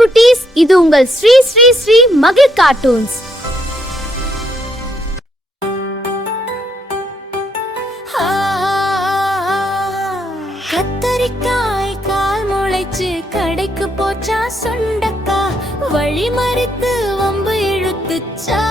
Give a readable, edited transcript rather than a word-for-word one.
குட்டீஸ், இது உங்கள் ஸ்ரீ ஸ்ரீ ஸ்ரீ மகிழ் கார்ட்டூன்ஸ். கத்தரிக்காய் கால் முளைச்சு கடைக்கு போச்சா சுண்டக்கா, வழி மறித்து வம்பு இழுத்துச்சா.